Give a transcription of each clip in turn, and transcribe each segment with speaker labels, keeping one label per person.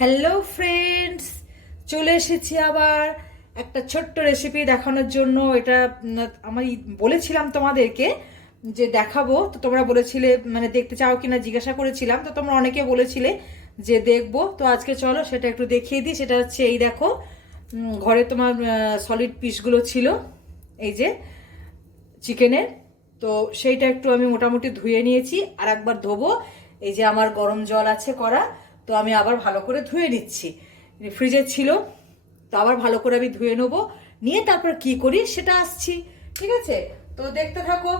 Speaker 1: Hello friends চলে এসেছি আবার একটা ছোট্ট রেসিপি দেখানোর জন্য। এটা আমি বলেছিলাম তোমাদেরকে যে দেখাবো। তো তোমরা বলেছিলে মানে দেখতে চাও কিনা জিজ্ঞাসা করেছিলাম। তো তোমরা অনেকে বলেছিলে যে দেখব। তো আজকে চলো সেটা একটু দেখিয়ে দিই। সেটা হচ্ছে এই দেখো ঘরে তোমার সলিড পিসগুলো ছিল। এই যে চিকেনের তো সেইটা একটু আমি মোটামুটি ধুয়ে নিয়েছি। আর একবার ধোবো। এই যে আমার গরম জল আছে করা। তো আমি আবার ভালো করে ধুয়ে নিচ্ছি। ফ্রিজে ছিল, তো আবার ভালো করে আমি ধুয়ে নেব। নিয়ে তারপর কি করি সেটা আসছি, ঠিক আছে? তো দেখতে থাকো।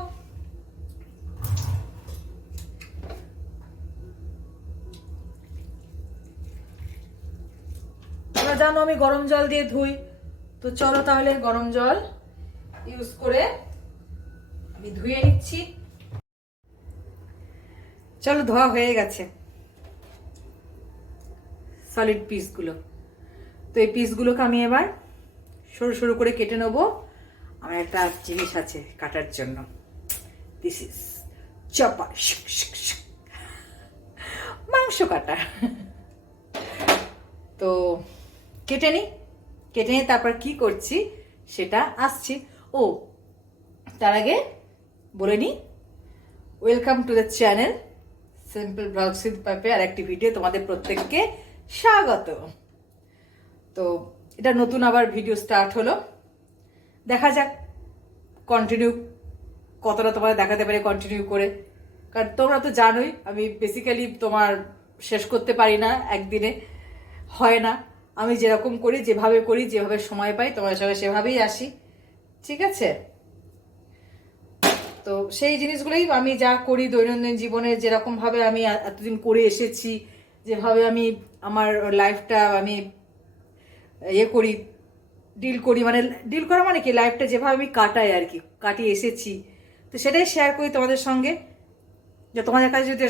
Speaker 1: জানো আমি গরম জল দিয়ে ধুই, তো চলো তাহলে গরম জল ইউজ করে আমি ধুয়ে নিচ্ছি। চলো ধোয়া হয়ে গেছে। সলিড পিসগুলো তো এই পিসগুলোকে আমি এবার সরু সরু করে কেটে নেব। আমার একটা জিনিস আছে কাটার জন্য। দিস ইজ চপার মাংস কাটা। তো কেটে নিই। কেটে নিয়ে তারপর কি করছি সেটা আসছি। ও, তার আগে বলে নিই welcome to the channel simple blog সিদ পাপে আর একটি ভিডিও তোমাদের প্রত্যেককে স্বাগত। তো এটা নতুন আবার ভিডিও স্টার্ট হলো। দেখা যাক কন্টিনিউ কতটা তোমার দেখাতে পারে কন্টিনিউ করে। কারণ তোমরা তো জানোই, আমি বেসিক্যালি তোমার শেষ করতে পারি না একদিনে। হয় না, আমি যেরকম করি, যেভাবে করি, যেভাবে সময় পাই তোমার সঙ্গে সেভাবেই আসি। ঠিক আছে? তো সেই জিনিসগুলোই আমি যা করি দৈনন্দিন জীবনে, যেরকমভাবে আমি এতদিন করে এসেছি যেভাবে আমি আমার লাইফটা আমি ইয়ে করি ডিল করি মানে ডিল করা মানে কি? লাইফটা যেভাবে আমি কাটাই আর কি, কাটিয়ে এসেছি। তো সেটাই শেয়ার করি তোমাদের সঙ্গে, যে তোমাদের কাছে যদি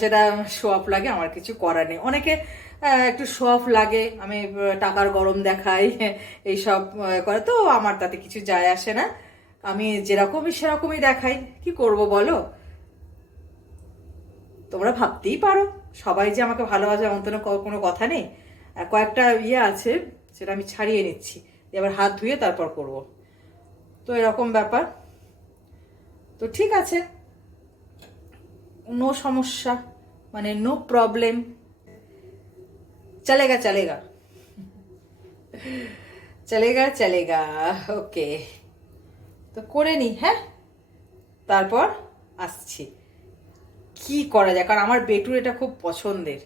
Speaker 1: সেটা শো অফ লাগে, আমার কিছু করার নেই। অনেকে একটু শো অফ লাগে, আমি টাকার গরম দেখাই, এইসব করে। তো আমার তাতে কিছু যায় আসে না। আমি যেরকমই সেরকমই দেখাই, কি করব বলো? তোমরা ভাবতেই পারো। সবাই যে আমাকে ভালোবাসে এমন তো কোনো কথা নেই। আর কয়েকটা ইয়ে আছে সেটা আমি ছাড়িয়ে নিচ্ছি। আবার হাত ধুয়ে তারপর করব। তো এরকম ব্যাপার। তো ঠিক আছে। নো সমস্যা। মানে নো প্রবলেম চলেগা চলেগা। চলেগা চলেগা। ওকে তো করে নি হ্যাঁ? তারপর আসছি। কি করা যায়? কারণ আমার বেটুর এটা খুব পছন্দের।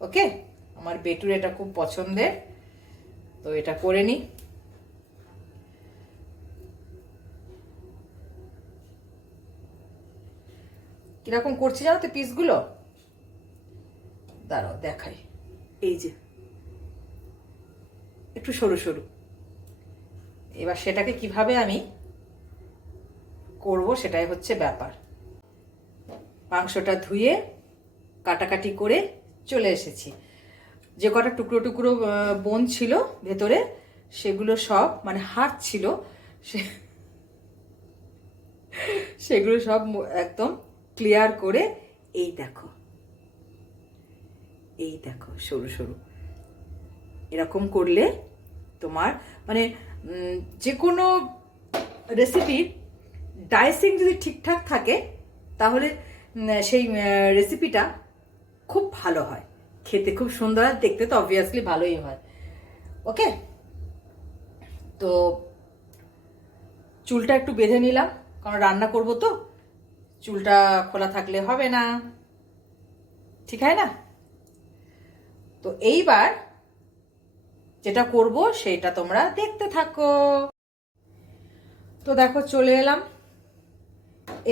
Speaker 1: ওকে? আমার বেটুর এটা খুব পছন্দের। তো এটা করে নি। কীরকম করছি জানো তো পিসগুলো? দাঁড়াও, দেখাই। এই যে। একটু সরু সরু। এবার সেটাকে কীভাবে আমি করব সেটাই হচ্ছে ব্যাপার। মাংসটা ধুয়ে কাটাকাটি করে চলে এসেছি। যে কটা টুকরো টুকরো বোন ছিল ভেতরে, সেগুলো সব মানে হাড় ছিল, সে সেগুলো সব একদম ক্লিয়ার করে এই দেখো। এই দেখো, সরু সরু। এরকম করলে তোমার মানে যে কোনো রেসিপির ডাইসিং যদি ঠিকঠাক থাকে, তাহলে সেই রেসিপিটা খুব ভালো হয়। খেতে খুব সুন্দর আর দেখতে তো অবভিয়াসলি ভালোই হয়। ওকে তো চুলটা একটু বেঁধে নিলাম, কারণ রান্না করব তো। চুলটা খোলা থাকলে হবে না। ঠিক হয় না? তো এইবার যেটা করব, সেটা তোমরা দেখতে থাকো। তো দেখো, চলে এলাম।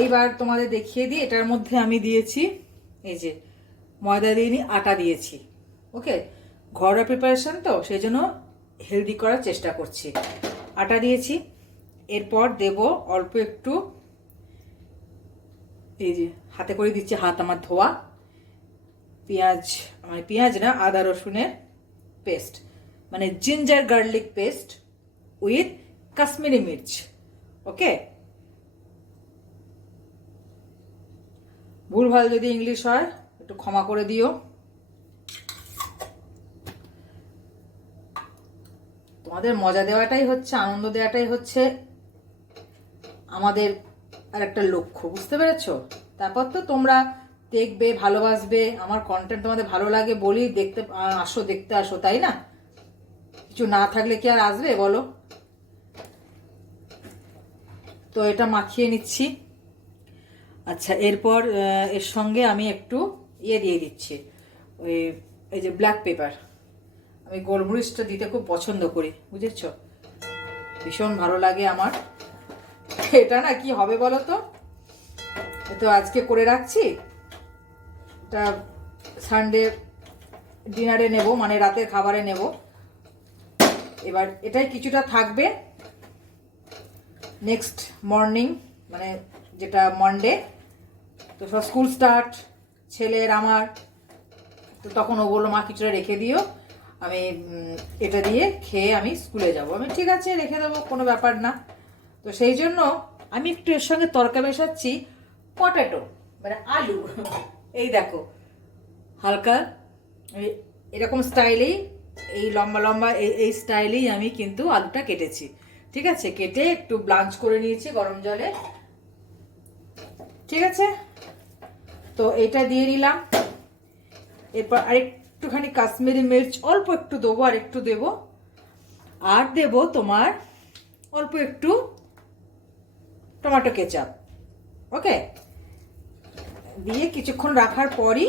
Speaker 1: এইবার তোমাদের দেখিয়ে দিই, এটার মধ্যে আমি দিয়েছি, এই যে ময়দা দিইনি আটা দিয়েছি, ওকে? ঘরোয়া প্রিপারেশন তো, সেই জন্য হেলদি করার চেষ্টা করছি। আটা দিয়েছি, এরপর দেব অল্প একটু, এই যে হাতে করে দিচ্ছি হাত আমার ধোয়া, পেঁয়াজ মানে পেঁয়াজ না, আদা রসুনের পেস্ট মানে ginger garlic paste with Kashmiri mirch, okay? ভুলভাল যদি ইংলিশ হয়, একটু ক্ষমা করে দিও। তোমাদের মজা দেওয়াটাই হচ্ছে, আনন্দ দেওয়াটাই হচ্ছে আমাদের আর একটা লক্ষ্য, বুঝতে পেরেছ? তারপর তো তোমরা দেখবে, ভালোবাসবে, আমার কন্টেন্ট তোমাদের ভালো লাগে বলি দেখতে আসো দেখতে আসো, তাই না? কিছু না থাকলে কি আর আসবে, বলো? তো এটা মাখিয়ে নিচ্ছি। আচ্ছা এরপর এর সঙ্গে আমি একটু ইয়ে দিয়ে দিচ্ছি। ওই, এই যে ব্ল্যাক পেপার আমি গোলমরিচটা দিতে খুব পছন্দ করি, বুঝেছ? ভীষণ ভালো লাগে আমার। এটা না কি হবে বলো তো তো আজকে করে রাখছি। এটা সানডে ডিনারে নেব মানে রাতের খাবারে নেব। এবার এটাই কিছুটা থাকবে। নেক্সট মর্নিং মানে যেটা মন্ডে তো সব স্কুল স্টার্ট, ছেলের, আমার। তো তখন ও বলল, মা, কিছুটা রেখে দিও। আমি এটা দিয়ে খেয়ে আমি স্কুলে যাব। আমি, ঠিক আছে, রেখে দেবো, কোনো ব্যাপার না। তো সেই জন্য আমি একটু এর সঙ্গে তরকা মেশাচ্ছি, পটেটো মানে আলু। এই দেখো, হালকা এরকম স্টাইলেই, এই লম্বা লম্বা, এই এই স্টাইলেই আমি কিন্তু আলুটা কেটেছি। ঠিক আছে, কেটে একটু ব্লাঞ্চ করে নিয়েছি গরম জলে। ঠিক আছে? তো এটা দিয়ে নিলাম এরপর আরেকটুখানি কাশ্মীরি মির্চ অল্প একটু দেবো, আর একটু দেবো। আর দেব তোমার অল্প একটু টমেটো কেচাপ, ওকে? দিয়ে কিছুক্ষণ রাখার পরই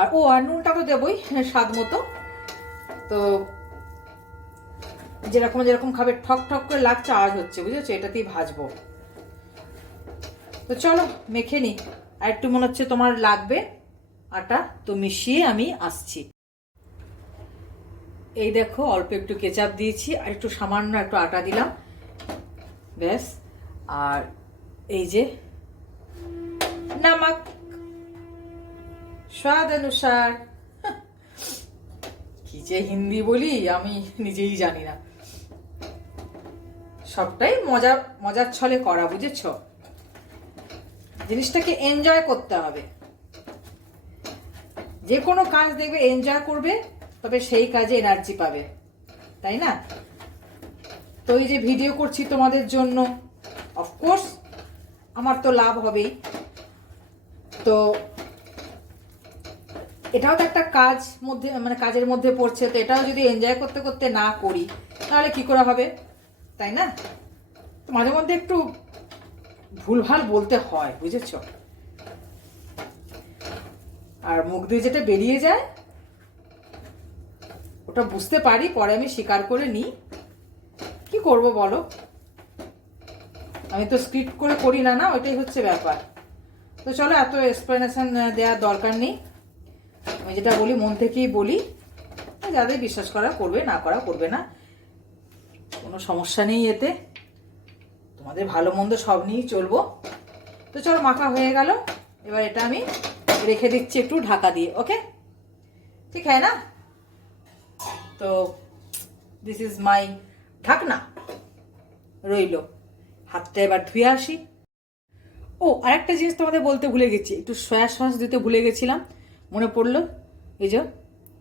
Speaker 1: আর ও আর নুনটা তো দেবই স্বাদ মতো। তো যেরকম যেরকম খাবে ঠক ঠক করে লাগছে, আওয়াজ হচ্ছে, বুঝেছ? এটাতেই ভাজবো। তো চলো, মেখে নি। আর একটু মনে হচ্ছে তোমার লাগবে। আটা তো মিশিয়ে আমি আসছি। এই দেখো, অল্প একটু কেচাপ দিয়েছি, আর একটু সামান্য একটু আটা দিলাম। ব্যাস, আর এই যে নামাক। স্বাদ অনুসার। কি যে হিন্দি বলি, আমি নিজেই জানি না। সবটাই মজা, মজার ছলে করা, বুঝেছ? জিনিসটাকে এনজয় করতে হবে। যে কোনো কাজ দেখবে এনজয় করবে, তবে সেই কাজে এনার্জি পাবে। তাই না? তো এই যে ভিডিও করছি তোমাদের জন্য অফকোর্স আমার তো লাভ হবেই। তো এটাও তো একটা কাজ মধ্যে মানে কাজের মধ্যে পড়ছে, তো এটাও যদি এনজয় করতে করতে না করি, তাহলে কি করা হবে? তাই না? মাঝে মধ্যে একটু ভুলভাল বলতে হয়, বুঝেছ? আর মুখ দিয়ে যেটা বেরিয়ে যায়, ওটা বুঝতে পারি, পরে আমি স্বীকার করে নিই। কি করব বলো? আমি তো স্ক্রিপ্ট করে করি না না? ওইটাই হচ্ছে ব্যাপার। তো চলো, এত এক্সপ্লেনেশন দেওয়ার দরকার নেই। আমি যেটা বলি, মন থেকেই বলি। যাদের বিশ্বাস করা করবে, না করা করবে না। কোনো সমস্যা নেই এতে। তোমাদের ভালো মন্দ সব নিয়েই চলবো। তো চলো, মাখা হয়ে গেল। এবার এটা আমি রেখে দিচ্ছি একটু ঢাকা দিয়ে, ওকে? ঠিক হয় না? তো দিস ইজ মাই ঢাকনা। রইল। হাতটা এবার ধুয়ে আসি। ও, আরেকটা জিনিস তোমাদের বলতে ভুলে গেছি। একটু সয়া সস দিতে ভুলে গেছিলাম। মনে পড়ল? এই যে,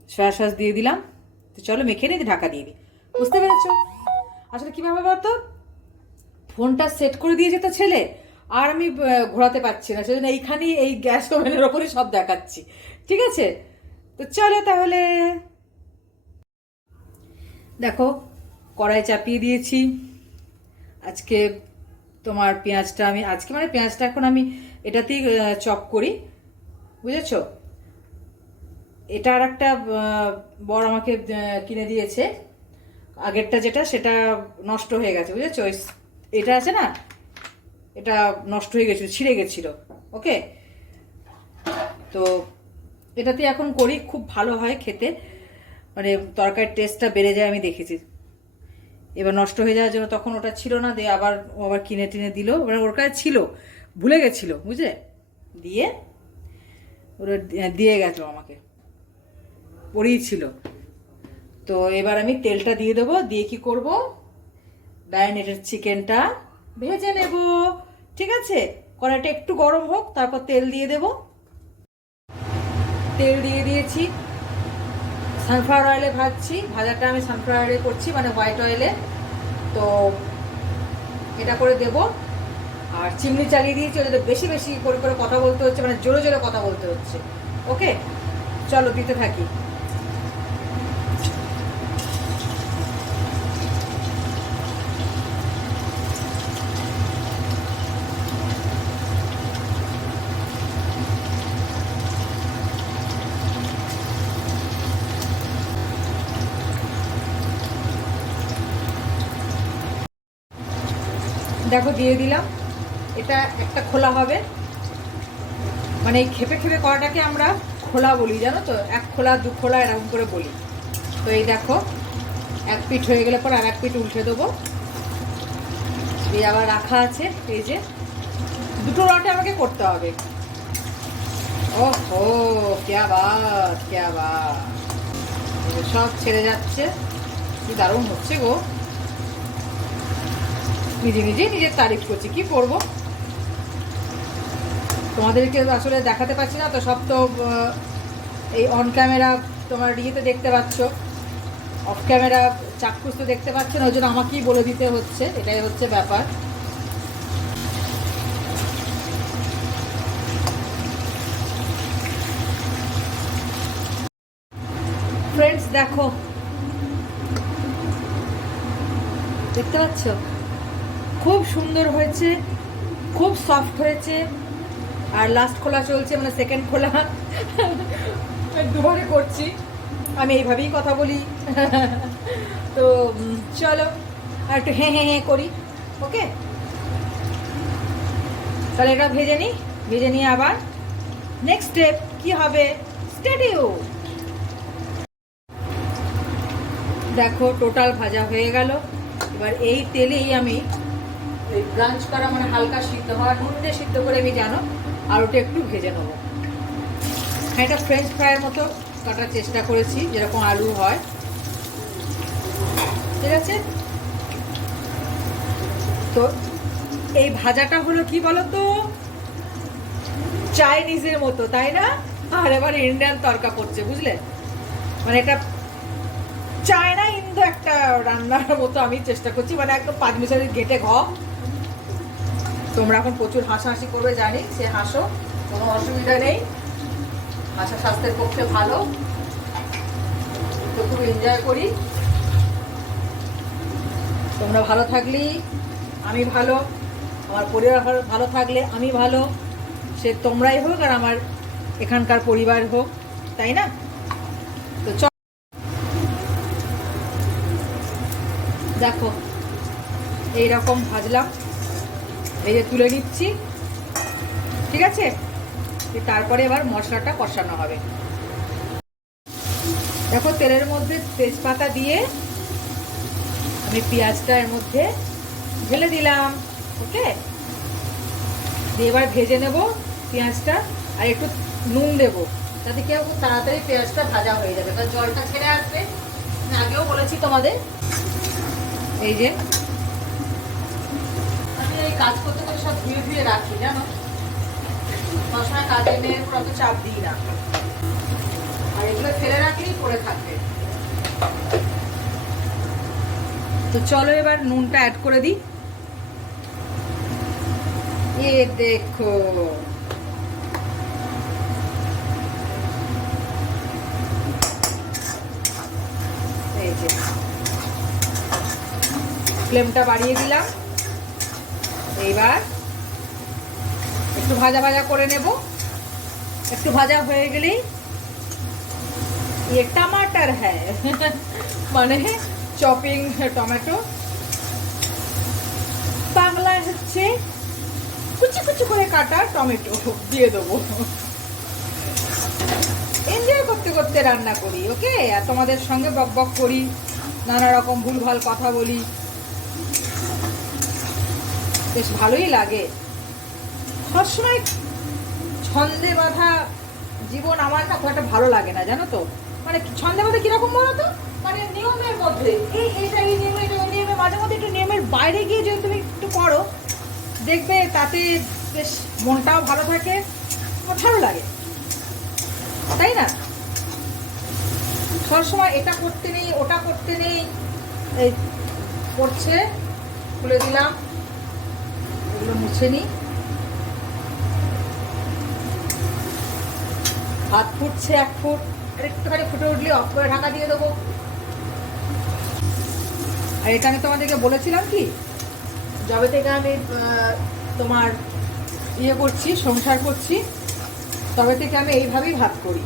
Speaker 1: সয়া সস দিয়ে দিলাম। তো চলো, মেখে নিয়ে ঢাকা দিয়ে দিই। বুঝতে পেরেছ? আসলে কীভাবে বলতো? ফোনটা সেট করে দিয়ে যেত ছেলে, আর আমি ঘোরাতে পারছি না। সেজন্য এইখানেই এই গ্যাস ওভেনের ওপরই সব দেখাচ্ছি। ঠিক আছে? তো চলো তাহলে। দেখো, কড়াই চাপিয়ে দিয়েছি। আজকে তোমার পেঁয়াজটা আমি, আজকে মানে পেঁয়াজটা এখন আমি এটাতেই চপ করি। বুঝেছ? এটা আর একটা বর আমাকে কিনে দিয়েছে। আগেরটা যেটা, সেটা নষ্ট হয়ে গেছে, বুঝেছ? এটা আছে না? এটা নষ্ট হয়ে গেছিল, ছিঁড়ে গেছিল, ওকে? তো এটাতে এখন করি, খুব ভালো হয় খেতে। মানে তরকারির টেস্টটা বেড়ে যায়, আমি দেখেছি। এবার নষ্ট হয়ে যাওয়ার জন্য তখন ওটা ছিল না, দিয়ে আবার ও আবার কিনে টিনে দিল। এবার ওর কাছে ছিল, ভুলে গেছিল, বুঝলে? দিয়ে ওরা দিয়ে গেল আমাকে। পরেই ছিল। তো এবার আমি তেলটা দিয়ে দেবো, দিয়ে কি করব? ডায়নেটের চিকেনটা ভেজে নেব। ঠিক আছে? কড়াইটা একটু গরম হোক, তারপর তেল দিয়ে দেব। তেল দিয়ে দিয়েছি। সানফ্লাওয়ার অয়েলে ভাজছি। ভাজাটা আমি সানফ্লাওয়ার অয়েলে করছি মানে হোয়াইট অয়েলে। তো এটা করে দেব। আর চিমনি চালিয়ে দিয়েছি ওদের বেশি বেশি করে করে কথা বলতে হচ্ছে মানে জোরে জোরে কথা বলতে হচ্ছে। ওকে? চলো, দিতে থাকি। দেখো দিয়ে দিলাম। এটা একটা খোলা হবে। মানে এই খেপে খেপে করাটাকে আমরা খোলা বলি, জানো তো? এক খোলা, দু খোলা, এরকম করে বলি। তো এই দেখো, এক পিঠ হয়ে গেলে পর আর এক পিঠ উল্টে দেবো। এই আবার রাখা আছে, এই যে। দুটো রটে আমাকে করতে হবে। ও হো ক্যা বাত ক্যা বাত। সব ছেড়ে যাচ্ছে। কি দারুণ হচ্ছে গো। নিজে নিজেই নিজের তারিফ করছি। কি করব? তোমাদেরকে আসলে দেখাতে পাচ্ছি না, তো সব তো এই অন ক্যামেরা তোমার ইয়েতে দেখতে পাচ্ছ। অফ ক্যামেরা চাক্ষুষ তো দেখতে পাচ্ছ না, ওই জন্য আমাকেই বলে দিতে হচ্ছে, এটাই হচ্ছে ব্যাপার। ফ্রেন্ডস দেখো। দেখতে পাচ্ছ? খুব সুন্দর হয়েছে, খুব সফট হয়েছে, আর লাস্ট খোলা চলছে মানে সেকেন্ড খোলা। দুবারে করছি, আমি এইভাবেই কথা বলি। তো চলো, আর একটু হ্যাঁ হ্যাঁ হ্যাঁ করি, ওকে? তাহলে এটা ভেজে নিই, ভেজে নিয়ে আবার নেক্সট স্টেপ কি হবে? স্টেডিও দেখো টোটাল ভাজা হয়ে গেল। এবার এই তেলেই আমি ব্রাঞ্চ করা মানে হালকা সিদ্ধ হওয়া নুন দিয়ে সিদ্ধ করে আমি জানো আর ওটা একটু ভেজে নেব। এটা ফ্রেঞ্চ ফ্রাইয়ের মতো কাটার চেষ্টা করেছি, যেরকম আলু হয়। ঠিক আছে? তো এই ভাজাটা হলো কি বলতো? চাইনিজের মতো, তাই না? আর এবার ইন্ডিয়ান তরকা করছে বুঝলে? মানে এটা চায়না ইন্দো একটা রান্নার মতো আমি চেষ্টা করছি মানে একদম পাঁচ মিশালি গেটে ঘ। তোমরা এখন প্রচুর হাসাহাসি করবে, জানি, সে হাসো, কোনো অসুবিধা নেই। হাসা স্বাস্থ্যের পক্ষে ভালো। তো খুব এনজয় করি। তোমরা ভালো থাকলেই আমি ভালো। আমার পরিবার ভালো থাকলে আমি ভালো। সে তোমরাই হোক আর আমার এখানকার পরিবার হোক, তাই না? তো চ দেখো এই রকম ভাজলাম। এই যে তুলে নিচ্ছি। ঠিক আছে? তারপরে এবার মশলাটা কষানো হবে। দেখো, তেলের মধ্যে তেজপাতা দিয়ে আমি পেঁয়াজটা এর মধ্যে ঢেলে দিলাম, ওকে? দিয়ে এবার ভেজে নেব পেঁয়াজটা, আর একটু নুন দেবো, যাতে কেউ খুব তাড়াতাড়ি পেঁয়াজটা ভাজা হয়ে যাবে। তার জলটা ছেড়ে আসবে। আগেও বলেছি তোমাদের, এই যে কাজ করতে করতে সব ধুয়ে ধুয়ে রাখি, জানো? সবসময় মেয়ের উপর অত চাপ দিই না। আর এগুলো ফেলে রাখলেই পড়ে থাকবে। তো চলো এবার নুনটা অ্যাড করে দিই। এ দেখো। ফ্লেমটা বাড়িয়ে দিলাম। এইবার একটু ভাজা ভাজা করে নেব। একটু ভাজা হয়ে গেলেই ইয়ে টমাটার হ্যাঁ মানে চপিং টমেটো। বাংলায় হচ্ছে কুচি কুচি করে কাটা টমেটো। দিয়ে দেবো। এনজয় করতে করতে রান্না করি ওকে আর তোমাদের সঙ্গে বক বক করি, নানা রকম ভুলভাল কথা বলি। বেশ ভালোই লাগে। সবসময় ছন্দে বাঁধা জীবন আমার না খুব একটা ভালো লাগে না, জানো তো? মানে ছন্দে বাঁধা কীরকম বলো তো? মানে নিয়মের মধ্যে। এই এইটা এই নিয়ম এটা নিয়মে, মাঝে মধ্যে একটু নিয়মের বাইরে গিয়ে যদি তুমি একটু করো দেখবে তাতে বেশ মনটাও ভালো থাকে ভালো লাগে। তাই না? সবসময় এটা করতে নেই, ওটা করতে নেই, এই করছে, খুলে দিলাম। এগুলো মুছে নিই। হাত ফুটছে এক ফুট একটুখানি ফুটে উঠলে অফ করে ঢাকা দিয়ে দেবো। আর এটা আমি তোমাদেরকে বলেছিলাম কি, যবে থেকে আমি তোমার ইয়ে করছি, সংসার করছি, তবে থেকে আমি এইভাবেই ভাত করি।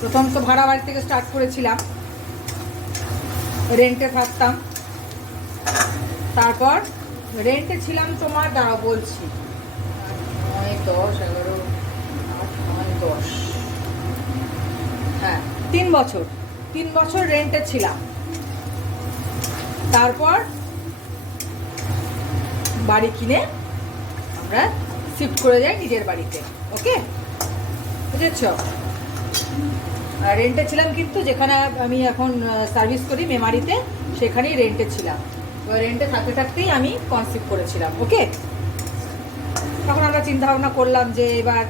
Speaker 1: প্রথম তো ভাড়া বাড়ি থেকে স্টার্ট করেছিলাম রেন্টে থাকতাম। তারপর রেন্টে ছিলাম তোমার দাঁড়া বলছি। নয়, দশ, এগারো, আট, নয়, দশ। হ্যাঁ তিন বছর। তিন বছর রেন্টে ছিলাম। তারপর বাড়ি কিনে আমরা শিফট করে যাই নিজের বাড়িতে ওকে বুঝেছ? রেন্টে ছিলাম কিন্তু যেখানে আমি এখন সার্ভিস করি মেমারিতে, সেখানেই রেন্টে ছিলাম। ওয়ারেন্টে থাকতে থাকতেই আমি কনসিভ করেছিলাম ওকে তখন আমরা চিন্তা ভাবনা করলাম যে এবার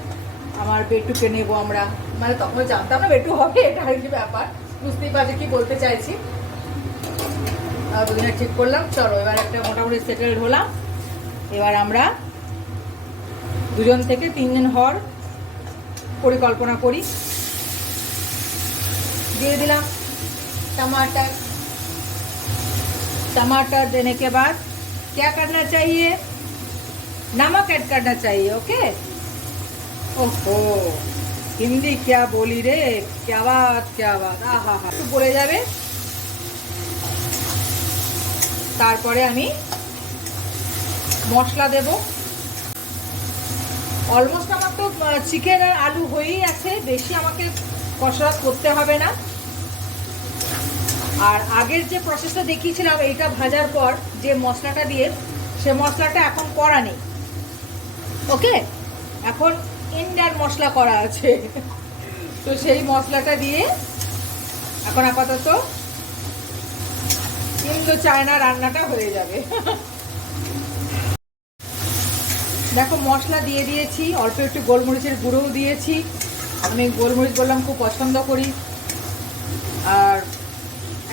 Speaker 1: আমার বেটুকে নেব আমরা। মানে তখন জানতাম না বেটু হবে, এটা আর কি ব্যাপার। বুঝতেই পারছি কি বলতে চাইছি। দুদিনে ঠিক করলাম, চলো, এবার একটা মোটামুটি সেটেলড হলাম। এবার আমরা দুজন থেকে তিনজন হওয়ার পরিকল্পনা করি। দিয়ে দিলাম টামাটার टमाटर देने के बाद क्या करना चाहिए नमक ऐड करना चाहिए ओके ओहो হিন্দি क्या बोली रे क्या बात क्या बात আহা হা একটু বলে যাবে তারপরে আমি মশলা দেব অলমোস্ট আমার তো চিকেন আর আলু হয়েই আছে বেশি আমাকে কসরত করতে হবে না আর আগের যে প্রসেসটা দেখিয়েছিলাম, এইটা ভাজার পর যে মশলাটা দিয়ে, সে মশলাটা এখন করা নেই। ওকে? এখন ইন্ডিয়ান মশলা করা আছে। তো সেই মশলাটা দিয়ে এখন আপাতত ইন্দো চায়না রান্নাটা হয়ে যাবে। দেখো, মশলা দিয়ে দিয়েছি, অল্প একটু গোলমরিচের গুঁড়োও দিয়েছি। আমি গোলমরিচ বললাম খুব পছন্দ করি। আর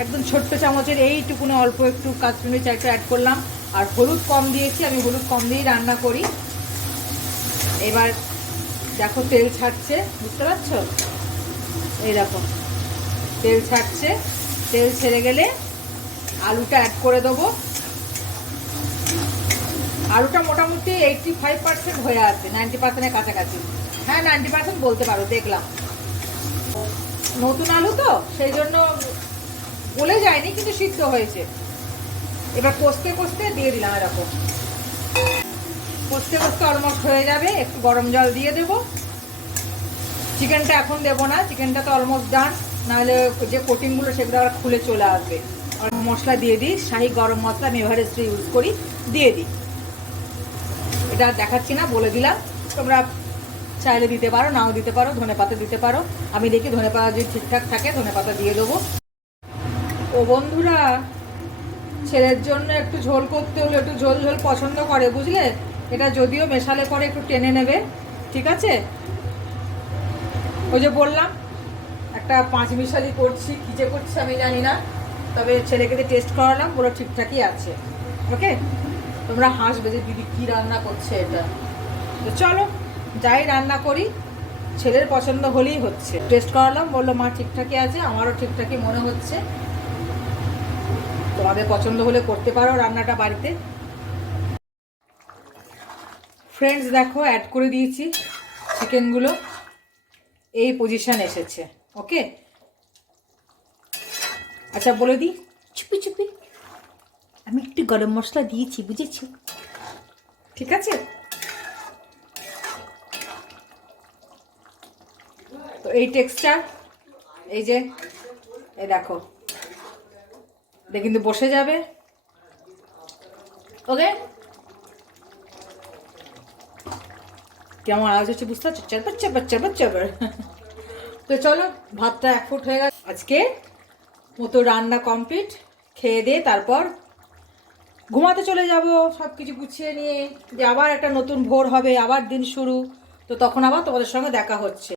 Speaker 1: একদম ছোট্ট চামচের এইটুকুনে অল্প একটু কাশ্মীরি চারটা অ্যাড করলাম। আর হলুদ কম দিয়েছি, আমি হলুদ কম দিয়েই রান্না করি। এবার দেখো তেল ছাড়ছে, বুঝতে পারছ? দেখো তেল ছাড়ছে, তেল ছেড়ে গেলে আলুটা অ্যাড করে দেবো। আলুটা মোটামুটি এইটটি ফাইভ পার্সেন্ট হয়ে আছে নাইনটি পার্সেন্টের কাছাকাছি। হ্যাঁ নাইনটি পার্সেন্ট বলতে পারো, দেখলাম। নতুন আলু তো, সেই জন্য গলে যায়নি, কিন্তু সিদ্ধ হয়েছে। এবার কষতে কষতে দিয়ে দিলাম এরকম। কষতে কষতে অলমোস্ট হয়ে যাবে, একটু গরম জল দিয়ে দেবো। চিকেনটা এখন দেবো না চিকেনটা তো অলমোস্ট ডান নাহলে যে কোটিংগুলো সেগুলো আবার খুলে চলে আসবে। মশলা দিয়ে দিই, শাহি গরম মশলা আমি এভারেস্ট ইউজ করি, দিয়ে দিই। এটা দেখাচ্ছি না, বলে দিলাম। তোমরা চাইলে দিতে পারো, নাও দিতে পারো ধনে পাতা দিতে পারো। আমি দেখি ধনে পাতা যদি ঠিকঠাক থাকে ধনে পাতা দিয়ে দেবো। ও বন্ধুরা, ছেলের জন্য একটু ঝোল করতে হলে একটু ঝোল ঝোল পছন্দ করে, বুঝলে? এটা যদিও মেশালে পরে একটু টেনে নেবে, ঠিক আছে? ওই যে বললাম, একটা পাঁচ মিশালি করছি, কী যে করছি আমি জানি না, তবে ছেলেকে দিয়ে টেস্ট করালাম, পুরো ঠিকঠাকই আছে, ওকে? তোমরা হাসবে যে দিদি কী রান্না করছে এটা। তো চলো, যাই রান্না করি, ছেলের পছন্দ হলেই হচ্ছে। টেস্ট করালাম, বলল, মা ঠিকঠাকই আছে, আমারও ঠিকঠাকই মনে হচ্ছে। তোমাদের পছন্দ হলে করতে পারো রান্নাটা বাড়িতে। ফ্রেন্ডস দেখো অ্যাড করে দিয়েছি চিকেনগুলো এই পজিশন এসেছে ওকে আচ্ছা বলে দিই। চুপি চুপি। আমি একটু গরম মশলা দিয়েছি বুঝেছি? ঠিক আছে? তো এই টেক্সচার এই যে এই দেখো। এটা কিন্তু বসে যাবে। ওকে? কেমন আওয়াজ হচ্ছে বুঝতে পারছ? তো চলো, ভাতটা এক ফুট হয়ে গেছে। আজকে মতো রান্না কমপ্লিট, খেয়ে দিয়ে তারপর ঘুমাতে চলে যাব সব কিছু গুছিয়ে নিয়ে। যে আবার একটা নতুন ভোর হবে, আবার দিন শুরু। তো তখন আবার তোমাদের সঙ্গে দেখা হচ্ছে।